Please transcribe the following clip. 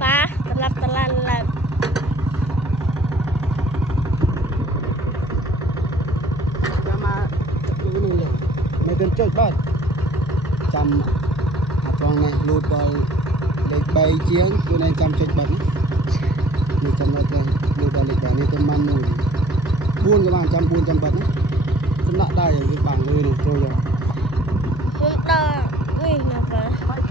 ปลาตลับตะลันละจะมาดูนี่อย่างไม่เป็นเจ้าบ้านจำตรงนี้รูดบอลเด็กใบเชียงตัวนี้จำเจ็ดบัตรนี่จำได้แต่รูดบอลเด็กใบนี่ตัวมันนู่นบุญกับบ้านจำบุญจำบัตรนะสำนักได้อย่างที่บางเลยนี่โตอย่าง คือตานี่นะปลา